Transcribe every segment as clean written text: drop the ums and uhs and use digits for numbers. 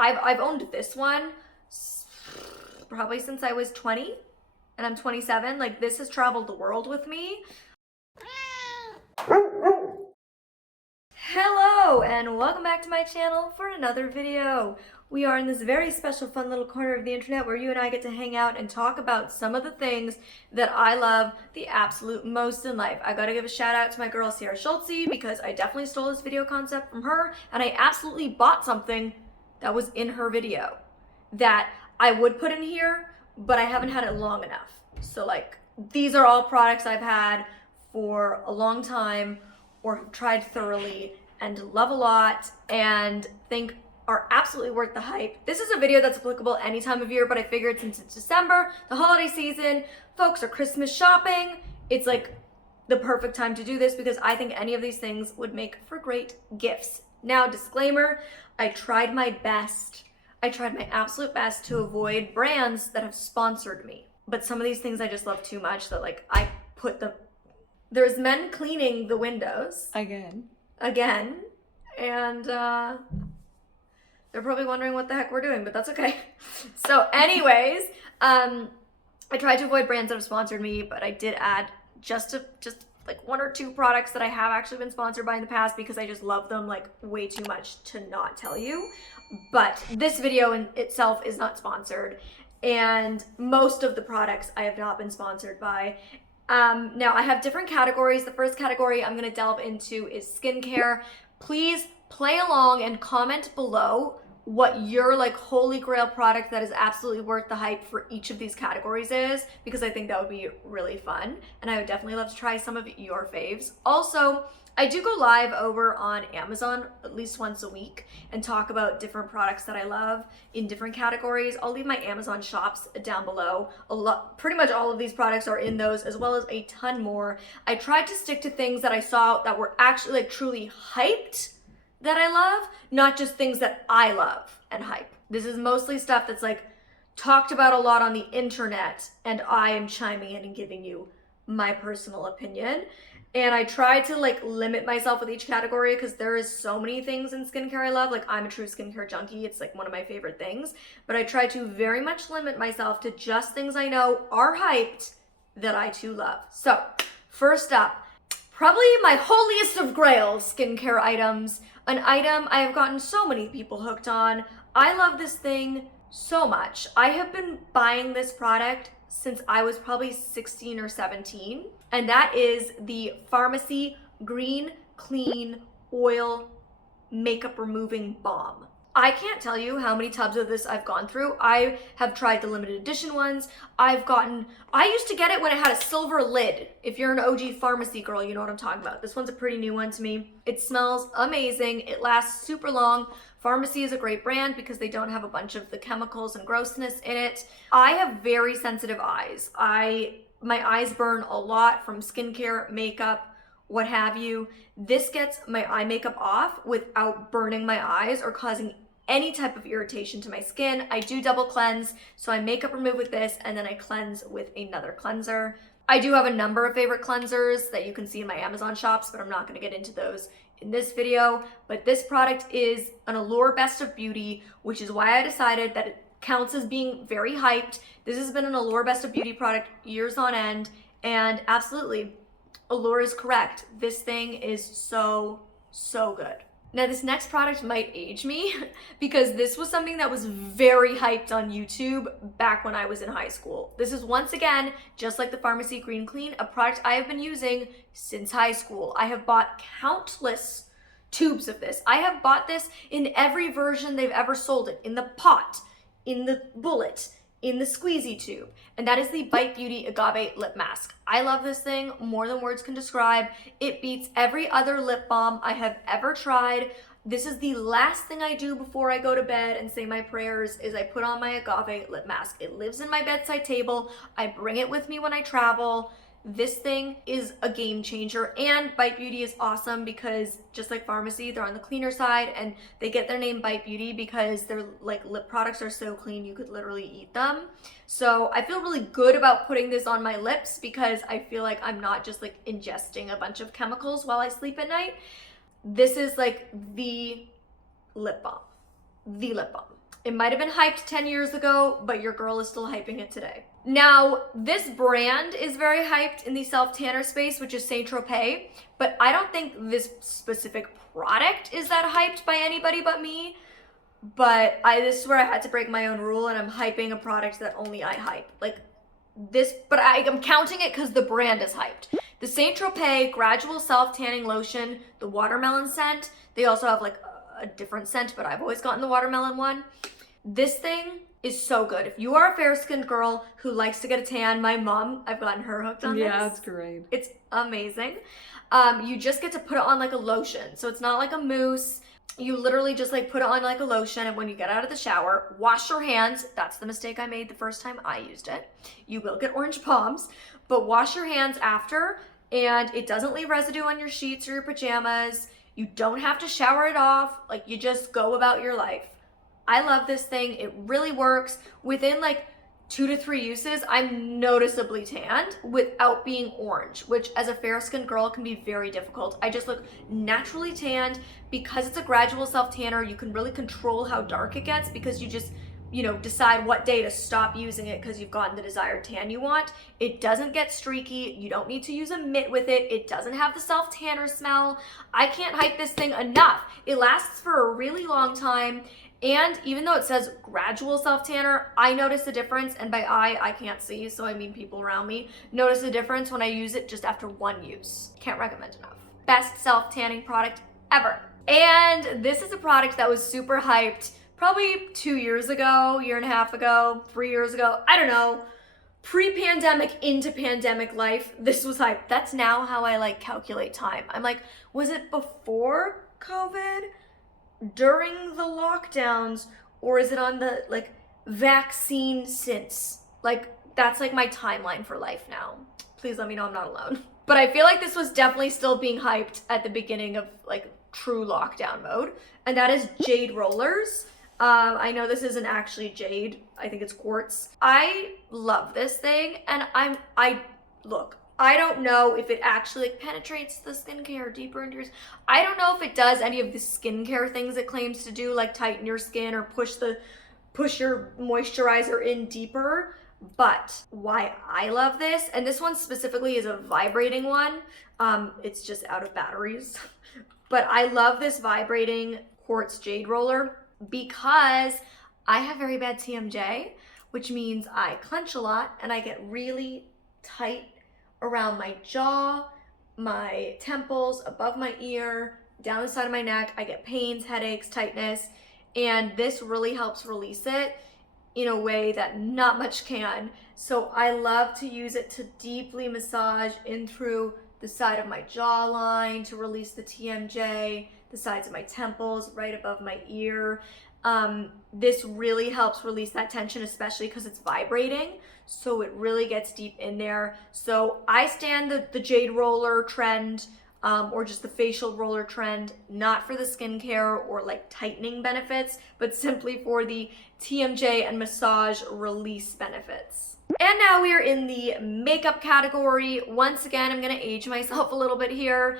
I've owned this one probably since I was 20 and I'm 27. Like, this has traveled the world with me. Hello and welcome back to my channel for another video. We are in this very special fun little corner of the internet where you and I get to hang out and talk about some of the things that I love the absolute most in life. I gotta give a shout out to my girl Sierra Schultze because I definitely stole this video concept from her, and I absolutely bought something that was in her video that I would put in here, but I haven't had it long enough. So like, these are all products I've had for a long time or have tried thoroughly and love a lot and think are absolutely worth the hype. This is a video that's applicable any time of year, but I figured since it's December, the holiday season, folks are Christmas shopping, it's like the perfect time to do this because I think any of these things would make for great gifts. Now, disclaimer, I tried my absolute best to avoid brands that have sponsored me. But some of these things I just love too much that like I put them. There's men cleaning the windows. Again. And they're probably wondering what the heck we're doing, but that's okay. So anyways, I tried to avoid brands that have sponsored me, but I did add just like one or two products that I have actually been sponsored by in the past because I just love them like way too much to not tell you. But this video in itself is not sponsored, and most of the products I have not been sponsored by. Now I have different categories. The first category I'm gonna delve into is skincare. Please play along and comment below what your like holy grail product that is absolutely worth the hype for each of these categories is, because I think that would be really fun and I would definitely love to try some of your faves. Also, I do go live over on Amazon at least once a week and talk about different products that I love in different categories. I'll leave my Amazon shops down below. Pretty much all of these products are in those, as well as a ton more. I tried to stick to things that I saw that were actually like truly hyped that I love, not just things that I love and hype. This is mostly stuff that's like talked about a lot on the internet, and I am chiming in and giving you my personal opinion. And I try to like limit myself with each category because there is so many things in skincare I love. Like, I'm a true skincare junkie. It's like one of my favorite things, but I try to very much limit myself to just things I know are hyped that I too love. So first up, probably my holiest of grails skincare items, an item I have gotten so many people hooked on. I love this thing so much. I have been buying this product since I was probably 16 or 17, and that is the Farmacy Green Clean Oil Makeup Removing Balm. I can't tell you how many tubs of this I've gone through. I have tried the limited edition ones. I used to get it when it had a silver lid. If you're an OG Farmacy girl, you know what I'm talking about. This one's a pretty new one to me. It smells amazing. It lasts super long. Farmacy is a great brand because they don't have a bunch of the chemicals and grossness in it. I have very sensitive eyes. My eyes burn a lot from skincare, makeup, what have you. This gets my eye makeup off without burning my eyes or causing any type of irritation to my skin. I do double cleanse, so I makeup remove with this and then I cleanse with another cleanser. I do have a number of favorite cleansers that you can see in my Amazon shops, but I'm not gonna get into those in this video. But this product is an Allure Best of Beauty, which is why I decided that it counts as being very hyped. This has been an Allure Best of Beauty product years on end, and absolutely, Allure is correct. This thing is so good. Now, this next product might age me because this was something that was very hyped on YouTube back when I was in high school. This is, once again, just like the Farmacy Green Clean, a product I have been using since high school. I have bought countless tubes of this. I have bought this in every version they've ever sold it, in the pot, in the bullet, in the squeezy tube, and that is the Bite Beauty Agave Lip Mask. I love this thing more than words can describe. It beats every other lip balm I have ever tried. This is the last thing I do before I go to bed and say my prayers, is I put on my Agave Lip Mask. It lives in my bedside table. I bring it with me when I travel. This thing is a game changer, and Bite Beauty is awesome because just like Farmacy, they're on the cleaner side, and they get their name Bite Beauty because their like lip products are so clean you could literally eat them. So I feel really good about putting this on my lips because I feel like I'm not just like ingesting a bunch of chemicals while I sleep at night. This is like the lip balm. It might have been hyped 10 years ago, but your girl is still hyping it today. Now, this brand is very hyped in the self-tanner space, which is Saint Tropez, but I don't think this specific product is that hyped by anybody but me. But this is where I had to break my own rule, and I'm hyping a product that only I hype. Like this, but I'm counting it because the brand is hyped. The Saint Tropez Gradual Self-Tanning Lotion, the watermelon scent. They also have like a different scent, but I've always gotten the watermelon one. This thing is so good. If you are a fair-skinned girl who likes to get a tan, my mom, I've gotten her hooked on this. Yeah, it's great. It's amazing. You just get to put it on like a lotion. So it's not like a mousse. You literally just like put it on like a lotion, and when you get out of the shower, wash your hands. That's the mistake I made the first time I used it. You will get orange palms, but wash your hands after, and it doesn't leave residue on your sheets or your pajamas. You don't have to shower it off. Like, you just go about your life. I love this thing. It really works. Within like 2 to 3 uses, I'm noticeably tanned without being orange, which as a fair-skinned girl can be very difficult. I just look naturally tanned. Because it's a gradual self-tanner, you can really control how dark it gets because you just, you know, decide what day to stop using it because you've gotten the desired tan you want. It doesn't get streaky. You don't need to use a mitt with it. It doesn't have the self-tanner smell. I can't hype this thing enough. It lasts for a really long time. And even though it says gradual self-tanner, I notice a difference, and by I can't see, so I mean people around me, notice a difference when I use it just after 1 use. Can't recommend enough. Best self-tanning product ever. And this is a product that was super hyped probably 2 years ago, year and a half ago, 3 years ago, I don't know. Pre-pandemic into pandemic life, this was hyped. That's now how I like calculate time. I'm like, was it before COVID? During the lockdowns, or is it on the like vaccine since? Like, that's like my timeline for life now. Please let me know I'm not alone. But I feel like this was definitely still being hyped at the beginning of like true lockdown mode, and that is Jade Rollers. I know this isn't actually jade. I think it's quartz. I love this thing, and I don't know if it actually like penetrates the skincare deeper into your skin. I don't know if it does any of the skincare things it claims to do, like tighten your skin or push your moisturizer in deeper. But why I love this, and this one specifically is a vibrating one. It's just out of batteries. But I love this vibrating quartz jade roller because I have very bad TMJ, which means I clench a lot and I get really tight around my jaw, my temples, above my ear, down the side of my neck. I get pains, headaches, tightness, and this really helps release it in a way that not much can. So I love to use it to deeply massage in through the side of my jawline to release the TMJ, the sides of my temples, right above my ear. This really helps release that tension, especially because it's vibrating, so it really gets deep in there. So I stand the jade roller trend, or just the facial roller trend, not for the skincare or like tightening benefits, but simply for the TMJ and massage release benefits. And now we are in the makeup category. Once again, I'm gonna age myself a little bit here,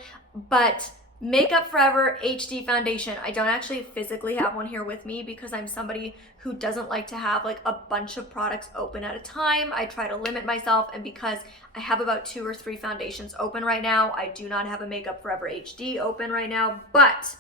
but Makeup Forever HD foundation. I don't actually physically have one here with me because I'm somebody who doesn't like to have like a bunch of products open at a time. I try to limit myself, and because I have about 2 or 3 foundations open right now, I do not have a Makeup Forever HD open right now. But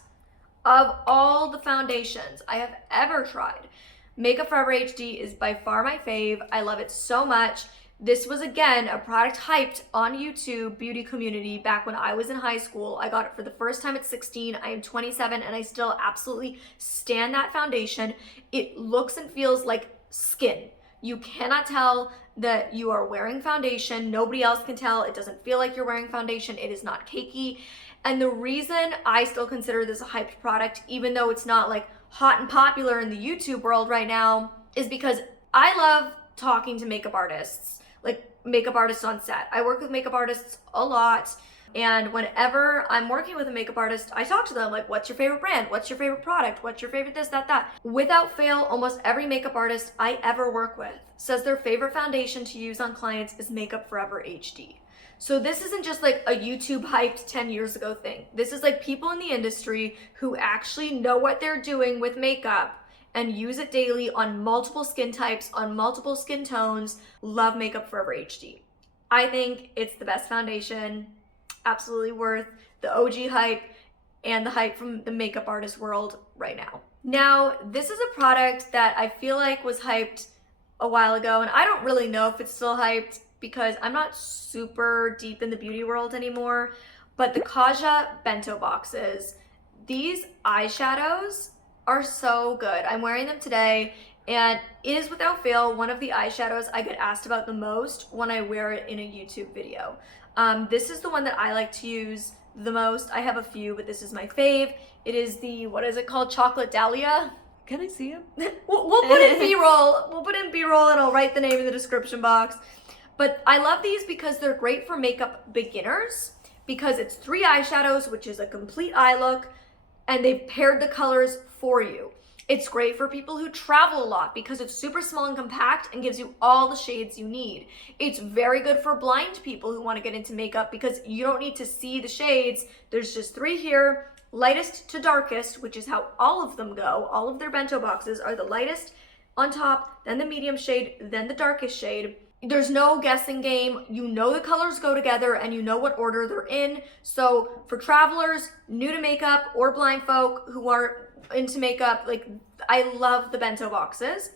of all the foundations I have ever tried, Makeup Forever HD is by far my fave. I love it so much. This was, again, a product hyped on YouTube beauty community back when I was in high school. I got it for the first time at 16. I am 27, and I still absolutely stan that foundation. It looks and feels like skin. You cannot tell that you are wearing foundation. Nobody else can tell. It doesn't feel like you're wearing foundation. It is not cakey. And the reason I still consider this a hyped product, even though it's not like hot and popular in the YouTube world right now, is because I love talking to makeup artists. Like makeup artists on set. I work with makeup artists a lot, and whenever I'm working with a makeup artist, I talk to them like, what's your favorite brand? What's your favorite product? What's your favorite this, that? Without fail, almost every makeup artist I ever work with says their favorite foundation to use on clients is Makeup Forever HD. So this isn't just like a YouTube hyped 10 years ago thing. This is like people in the industry who actually know what they're doing with makeup and use it daily on multiple skin types, on multiple skin tones. Love Makeup Forever HD. I think it's the best foundation, absolutely worth the OG hype and the hype from the makeup artist world right now. Now, this is a product that I feel like was hyped a while ago, and I don't really know if it's still hyped because I'm not super deep in the beauty world anymore, but the Kaja Bento boxes, these eyeshadows are so good. I'm wearing them today, and it is without fail one of the eyeshadows I get asked about the most when I wear it in a YouTube video. This is the one that I like to use the most. I have a few, but this is my fave. It is the, what is it called? Chocolate Dahlia. Can I see him? We'll put in B-roll. We'll put in B-roll and I'll write the name in the description box. But I love these because they're great for makeup beginners because it's 3 eyeshadows, which is a complete eye look, and they've paired the colors for you. It's great for people who travel a lot because it's super small and compact and gives you all the shades you need. It's very good for blind people who want to get into makeup because you don't need to see the shades. There's just 3 here, lightest to darkest, which is how all of them go. All of their bento boxes are the lightest on top, then the medium shade, then the darkest shade. There's no guessing game. You know the colors go together and you know what order they're in. So for travelers, new to makeup, or blind folk who are into makeup, like, I love the bento boxes.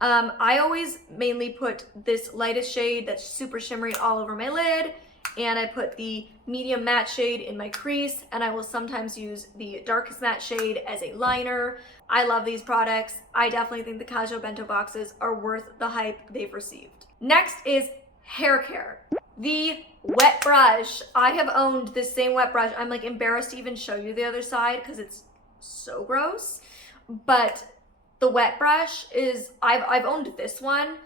I always mainly put this lightest shade that's super shimmery all over my lid, and I put the medium matte shade in my crease, and I will sometimes use the darkest matte shade as a liner. I love these products. I definitely think the Kaja bento boxes are worth the hype they've received. Next is hair care. The wet brush. I have owned this same wet brush. I'm like embarrassed to even show you the other side because it's so gross. But the wet brush is, I've owned this one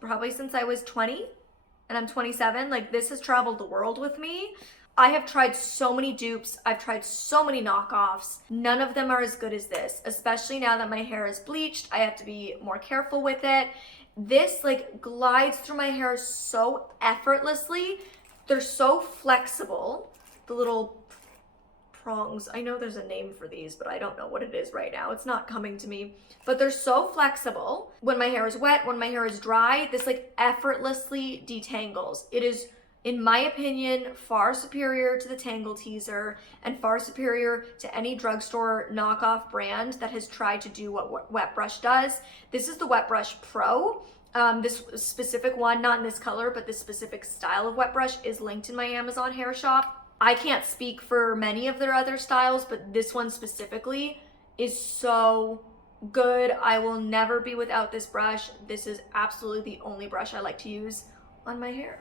probably since I was 20 and I'm 27. Like, this has traveled the world with me. I have tried so many dupes. I've tried so many knockoffs. None of them are as good as this, especially now that my hair is bleached. I have to be more careful with it. This like glides through my hair so effortlessly. They're so flexible. The little prongs, I know there's a name for these, but I don't know what it is right now. It's not coming to me, but they're so flexible. When my hair is wet, when my hair is dry, this like effortlessly detangles. It is, in my opinion, far superior to the Tangle Teaser and far superior to any drugstore knockoff brand that has tried to do what Wet Brush does. This is the Wet Brush Pro. This specific one, not in this color, but this specific style of Wet Brush is linked in my Amazon hair shop. I can't speak for many of their other styles, but this one specifically is so good. I will never be without this brush. This is absolutely the only brush I like to use on my hair.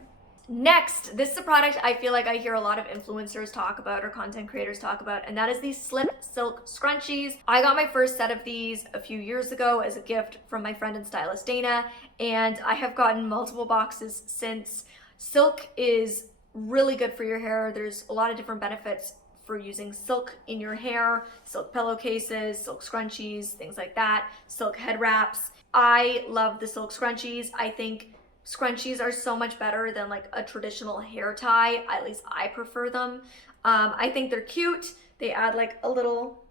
Next, this is a product I feel like I hear a lot of influencers talk about or content creators talk about, and that is these Slip Silk Scrunchies. I got my first set of these a few years ago as a gift from my friend and stylist Dana, and I have gotten multiple boxes since. Silk is really good for your hair. There's a lot of different benefits for using silk in your hair: silk pillowcases, silk scrunchies, things like that, silk head wraps. I love the silk scrunchies. I think scrunchies are so much better than like a traditional hair tie. At least I prefer them. I think they're cute. They add like a little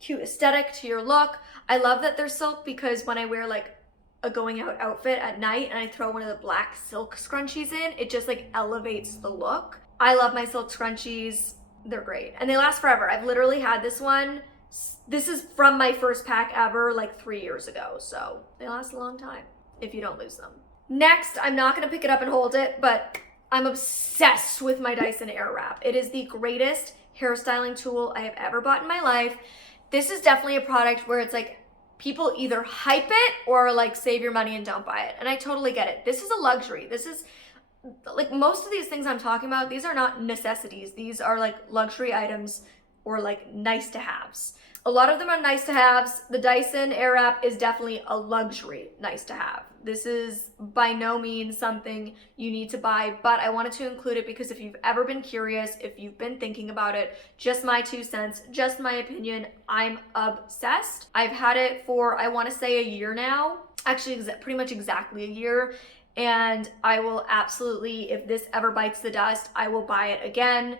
cute aesthetic to your look. I love that they're silk because when I wear like a going out outfit at night and I throw one of the black silk scrunchies in, it just like elevates the look. I love my silk scrunchies. They're great and they last forever. I've literally had this one. This is from my first pack ever, like 3 years ago. So they last a long time if you don't lose them. Next, I'm not gonna pick it up and hold it, but I'm obsessed with my Dyson Air Wrap. It is the greatest hairstyling tool I have ever bought in my life. This is definitely a product where it's like people either hype it or like save your money and don't buy it. And I totally get it. This is a luxury. This is like most of these things I'm talking about, these are not necessities. These are like luxury items or like nice to haves. A lot of them are nice to haves. The Dyson Air Wrap is definitely a luxury nice to have. This is by no means something you need to buy, but I wanted to include it because if you've ever been curious, if you've been thinking about it, just my 2 cents, just my opinion, I'm obsessed. I've had it for, I want to say, a year now. Actually, pretty much exactly a year. And I will absolutely, if this ever bites the dust, I will buy it again.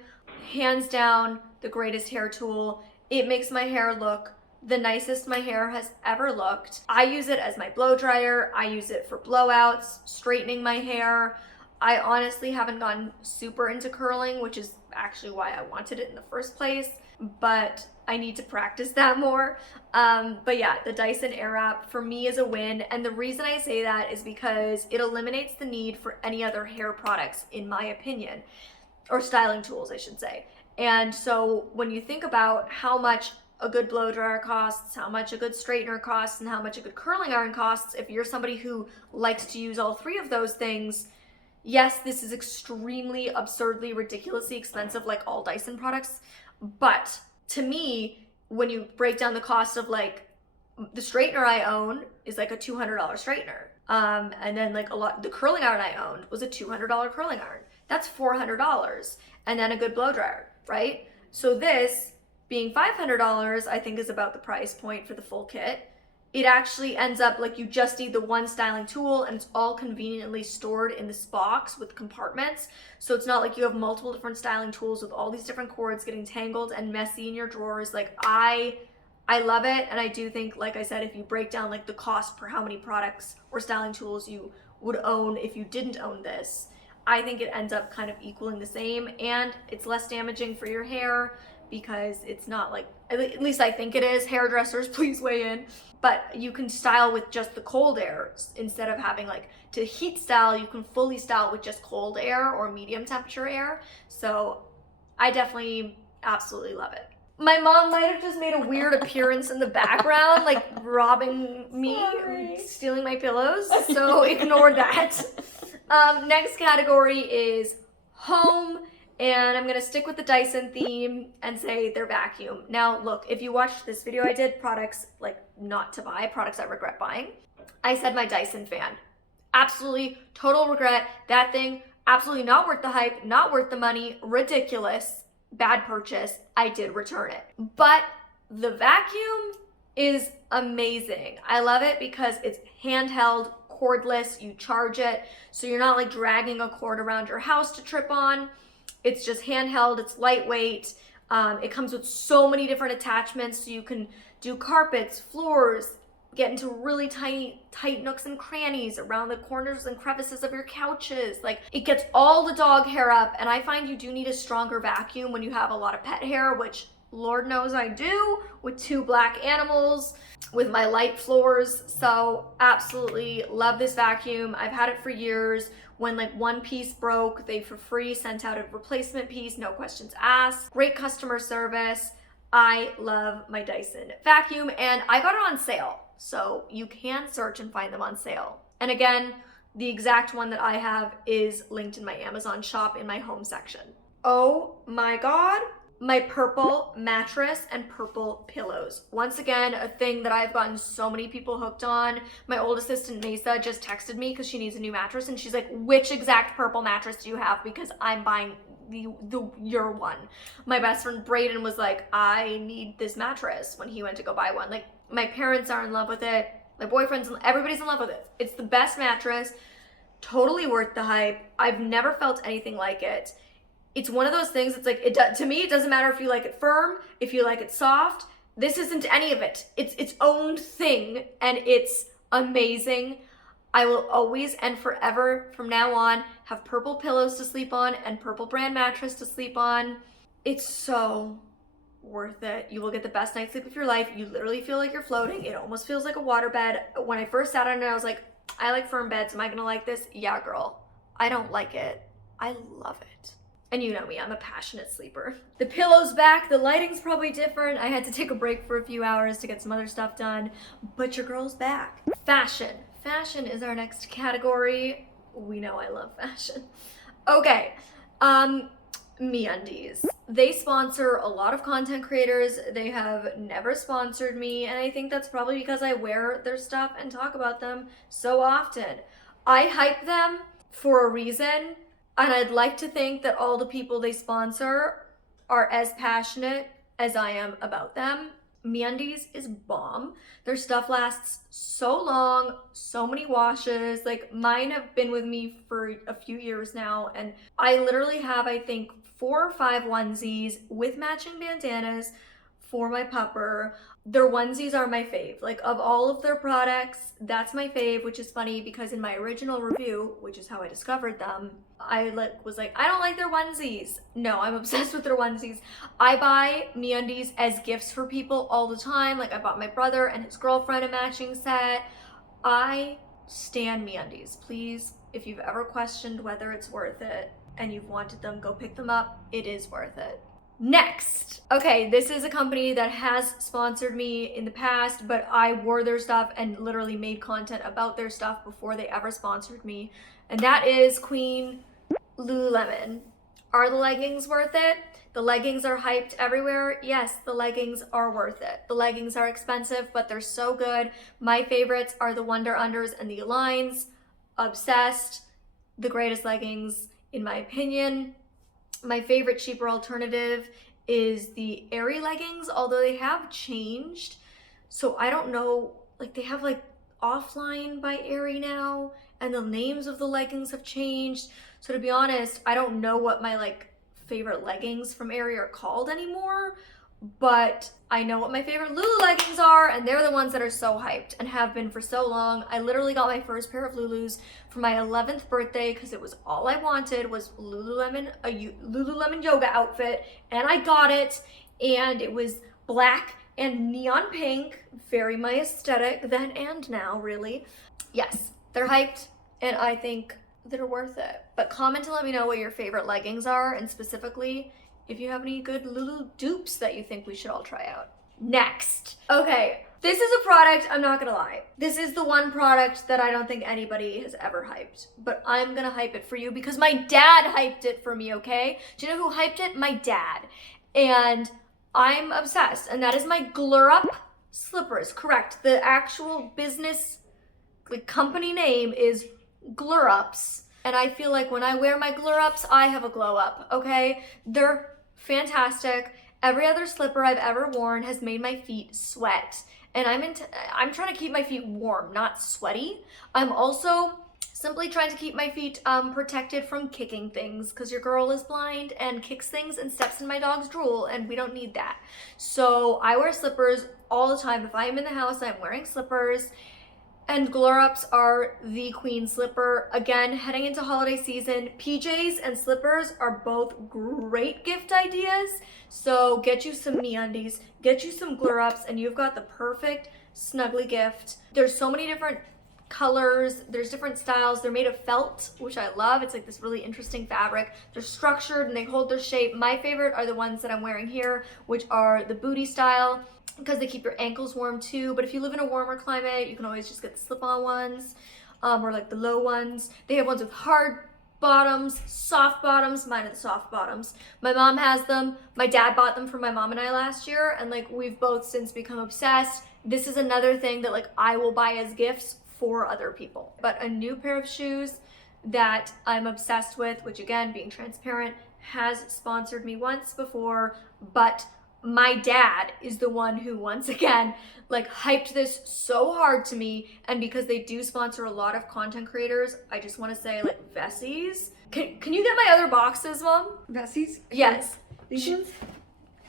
Hands down, the greatest hair tool. It makes my hair look the nicest my hair has ever looked. I use it as my blow dryer. I use it for blowouts, straightening my hair. I honestly haven't gotten super into curling, which is actually why I wanted it in the first place, but I need to practice that more. But yeah, the Dyson Air Wrap for me is a win. And the reason I say that is because it eliminates the need for any other hair products, in my opinion, or styling tools, I should say. And so when you think about how much a good blow dryer costs, how much a good straightener costs, and how much a good curling iron costs, if you're somebody who likes to use all three of those things, yes, this is extremely, absurdly, ridiculously expensive, like all Dyson products. But to me, when you break down the cost of like the straightener I own is like a $200 straightener. And then like the curling iron I owned was a $200 curling iron. That's $400. And then a good blow dryer, right? So this being $500, I think is about the price point for the full kit. It actually ends up like you just need the one styling tool and it's all conveniently stored in this box with compartments. So it's not like you have multiple different styling tools with all these different cords getting tangled and messy in your drawers. Like I love it. And I do think, like I said, if you break down like the cost per how many products or styling tools you would own if you didn't own this, I think it ends up kind of equaling the same, and it's less damaging for your hair because it's not like, at least I think it is. Hairdressers, please weigh in. But you can style with just the cold air instead of having like to heat style. You can fully style with just cold air or medium temperature air. So I definitely absolutely love it. My mom might have just made a weird appearance in the background, like robbing me, stealing my pillows. So ignore that. Next category is home. And I'm gonna stick with the Dyson theme and say their vacuum. Now, look, if you watched this video I did, products like not to buy, products I regret buying, I said my Dyson fan. Absolutely, total regret. That thing, absolutely not worth the hype, not worth the money, ridiculous, bad purchase. I did return it. But the vacuum is amazing. I love it because it's handheld, cordless, you charge it, so you're not like dragging a cord around your house to trip on. It's just handheld, it's lightweight. It comes with so many different attachments, so you can do carpets, floors, get into really tight nooks and crannies around the corners and crevices of your couches. Like, it gets all the dog hair up, and I find you do need a stronger vacuum when you have a lot of pet hair, which Lord knows I do with 2 black animals, with my light floors. So absolutely love this vacuum. I've had it for years. When like one piece broke, they for free sent out a replacement piece, no questions asked. Great customer service. I love my Dyson vacuum, and I got it on sale. So you can search and find them on sale. And again, the exact one that I have is linked in my Amazon shop in my home section. Oh my God. My purple mattress and purple pillows. Once again, a thing that I've gotten so many people hooked on. My old assistant Mesa just texted me because she needs a new mattress, and she's like, which exact purple mattress do you have? Because I'm buying your one. My best friend Brayden was like, I need this mattress when he went to go buy one. Like, my parents are in love with it. My boyfriend's, everybody's in love with it. It's the best mattress. Totally worth the hype. I've never felt anything like it. It's one of those things, it's like, to me, it doesn't matter if you like it firm, if you like it soft. This isn't any of it. It's its own thing, and it's amazing. I will always and forever from now on have purple pillows to sleep on and purple brand mattress to sleep on. It's so worth it. You will get the best night's sleep of your life. You literally feel like you're floating. It almost feels like a waterbed. When I first sat on it, I was like, I like firm beds. Am I gonna like this? Yeah, girl. I don't like it. I love it. And you know me, I'm a passionate sleeper. The pillow's back, the lighting's probably different. I had to take a break for a few hours to get some other stuff done, but your girl's back. Fashion. Fashion is our next category. We know I love fashion. Okay, MeUndies. They sponsor a lot of content creators. They have never sponsored me, and I think that's probably because I wear their stuff and talk about them so often. I hype them for a reason. And I'd like to think that all the people they sponsor are as passionate as I am about them. MeUndies is bomb. Their stuff lasts so long, so many washes. Like, mine have been with me for a few years now, and I literally have, I think, 4 or 5 onesies with matching bandanas for my pupper. Their onesies are my fave. Like, of all of their products, that's my fave, which is funny because in my original review, which is how I discovered them, I was like, I don't like their onesies. No, I'm obsessed with their onesies. I buy MeUndies as gifts for people all the time. Like, I bought my brother and his girlfriend a matching set. I stan MeUndies. Please, if you've ever questioned whether it's worth it and you've wanted them, go pick them up. It is worth it. Next, okay, this is a company that has sponsored me in the past, but I wore their stuff and literally made content about their stuff before they ever sponsored me, and that is Queen Lululemon. Are the leggings worth it? The leggings are hyped everywhere. Yes, the leggings are worth it. The leggings are expensive, but they're so good. My favorites are the Wonder Unders and the Aligns. Obsessed. The greatest leggings, in my opinion. My favorite cheaper alternative is the Aerie leggings, although they have changed. So I don't know, like they have like Offline by Aerie now, and the names of the leggings have changed. So to be honest, I don't know what my like favorite leggings from Aerie are called anymore, but I know what my favorite Lulu leggings are, and they're the ones that are so hyped and have been for so long. I literally got my first pair of Lulus for my 11th birthday because it was all I wanted was Lululemon, a Lululemon yoga outfit, and I got it, and it was black and neon pink, very my aesthetic then and now, really. Yes, they're hyped, and I think they're worth it. But comment and let me know what your favorite leggings are, and specifically if you have any good Lulu dupes that you think we should all try out. Next. Okay, this is a product, I'm not gonna lie. This is the one product that I don't think anybody has ever hyped, but I'm gonna hype it for you because my dad hyped it for me, okay? Do you know who hyped it? My dad. And I'm obsessed, and that is my Glerup Slippers. Correct, the actual business, like, company name is Glerups. And I feel like when I wear my Glerups, I have a glow up, okay? They're fantastic. Every other slipper I've ever worn has made my feet sweat. And I'm trying to keep my feet warm, not sweaty. I'm also simply trying to keep my feet protected from kicking things, because your girl is blind and kicks things and steps in my dog's drool, and we don't need that. So I wear slippers all the time. If I am in the house, I'm wearing slippers. And Glerups are the queen slipper. Again, heading into holiday season, PJs and slippers are both great gift ideas. So get you some MeUndies, get you some Glerups, and you've got the perfect snuggly gift. There's so many different colors, there's different styles. They're made of felt, which I love. It's like this really interesting fabric. They're structured and they hold their shape. My favorite are the ones that I'm wearing here, which are the booty style, because they keep your ankles warm too. But if you live in a warmer climate, you can always just get the slip-on ones, or like the low ones. They have ones with hard bottoms, soft bottoms. Mine are the soft bottoms. My mom has them. My dad bought them for my mom and I last year, and like we've both since become obsessed. This is another thing that like I will buy as gifts for other people. But a new pair of shoes that I'm obsessed with, which again, being transparent, has sponsored me once before, but my dad is the one who once again like hyped this so hard to me. And because they do sponsor a lot of content creators, I just want to say like Vessies. Can you get my other boxes, Mom? Vessies? Yes. These ones?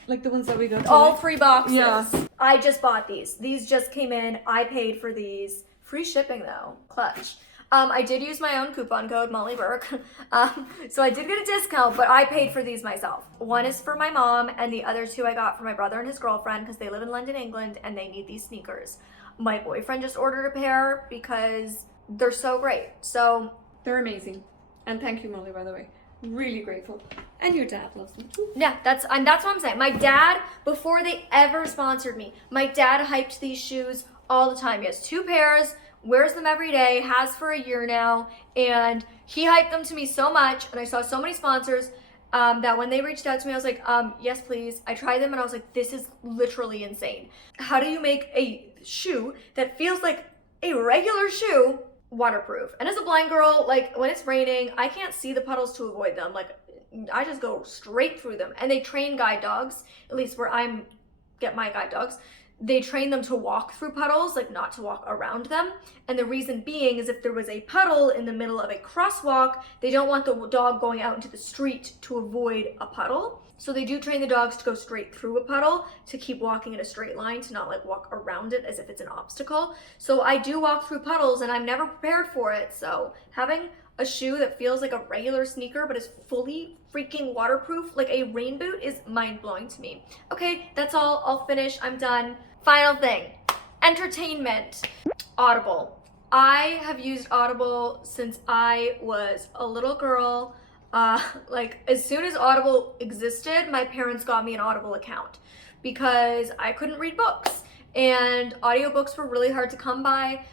Like the ones that we got today? All 3 boxes. Yeah. I just bought these. These just came in. I paid for these. Free shipping though. Clutch. I did use my own coupon code, Molly Burke. So I did get a discount, but I paid for these myself. One is for my mom, and the other 2 I got for my brother and his girlfriend because they live in London, England, and they need these sneakers. My boyfriend just ordered a pair because they're so great. So they're amazing. And thank you, Molly, by the way. Really grateful. And your dad loves them too. Yeah, that's what I'm saying. My dad, before they ever sponsored me, my dad hyped these shoes all the time. He has 2 pairs, wears them every day, has for a year now, and he hyped them to me so much, and I saw so many sponsors that when they reached out to me, I was like, yes, please. I tried them, and I was like, this is literally insane. How do you make a shoe that feels like a regular shoe waterproof? And as a blind girl, like, when it's raining, I can't see the puddles to avoid them. Like, I just go straight through them. And they train guide dogs, at least where get my guide dogs. they train them to walk through puddles, like not to walk around them. And the reason being is if there was a puddle in the middle of a crosswalk, they don't want the dog going out into the street to avoid a puddle. So they do train the dogs to go straight through a puddle, to keep walking in a straight line, to not like walk around it as if it's an obstacle. So I do walk through puddles and I'm never prepared for it. So having a shoe that feels like a regular sneaker but is fully freaking waterproof, like a rain boot, is mind-blowing to me. Okay, that's all. I'll finish. I'm done. Final thing. Entertainment. Audible. I have used Audible since I was a little girl. Like as soon as Audible existed, my parents got me an Audible account because I couldn't read books and audiobooks were really hard to come by.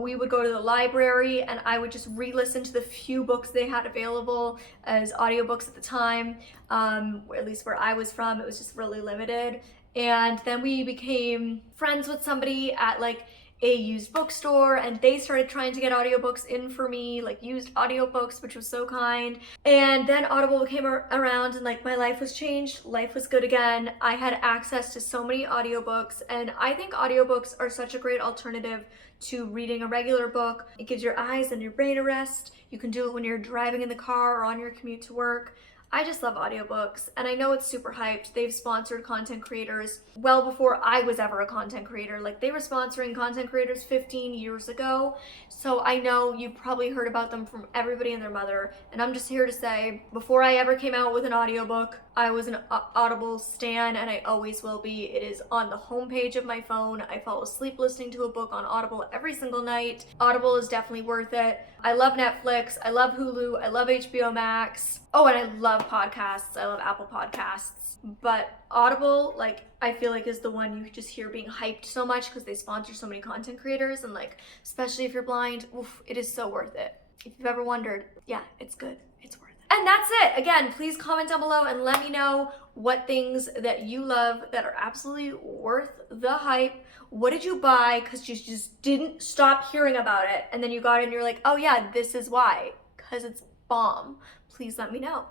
We would go to the library and I would just re-listen to the few books they had available as audiobooks at the time. At least where I was from, it was just really limited. And then we became friends with somebody at like a used bookstore and they started trying to get audiobooks in for me, like used audiobooks, which was so kind. And then Audible came around and like my life was changed, life was good again. I had access to so many audiobooks and I think audiobooks are such a great alternative to reading a regular book. It gives your eyes and your brain a rest. You can do it when you're driving in the car or on your commute to work. I just love audiobooks and I know it's super hyped. They've sponsored content creators well before I was ever a content creator. Like they were sponsoring content creators 15 years ago. So I know you've probably heard about them from everybody and their mother. And I'm just here to say, before I ever came out with an audiobook, I was an Audible stan and I always will be. It is on the homepage of my phone. I fall asleep listening to a book on Audible every single night. Audible is definitely worth it. I love Netflix. I love Hulu. I love HBO Max. Oh, and I love podcasts. I love Apple Podcasts. But Audible, like, I feel like is the one you just hear being hyped so much because they sponsor so many content creators. And like, especially if you're blind, oof, it is so worth it. If you've ever wondered, yeah, it's good. It's worth it. And that's it. Again, please comment down below and let me know what things that you love that are absolutely worth the hype. What did you buy because you just didn't stop hearing about it and then you got it and you're like, oh yeah, this is why, because it's bomb. Please let me know.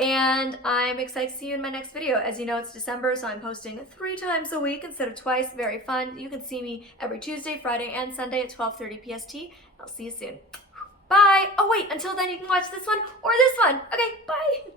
And I'm excited to see you in my next video. As you know, it's December, so I'm posting 3 times a week instead of twice. Very fun. You can see me every Tuesday, Friday, and Sunday at 12:30 PST. I'll see you soon. Bye. Oh wait, until then you can watch this one or this one. Okay, bye.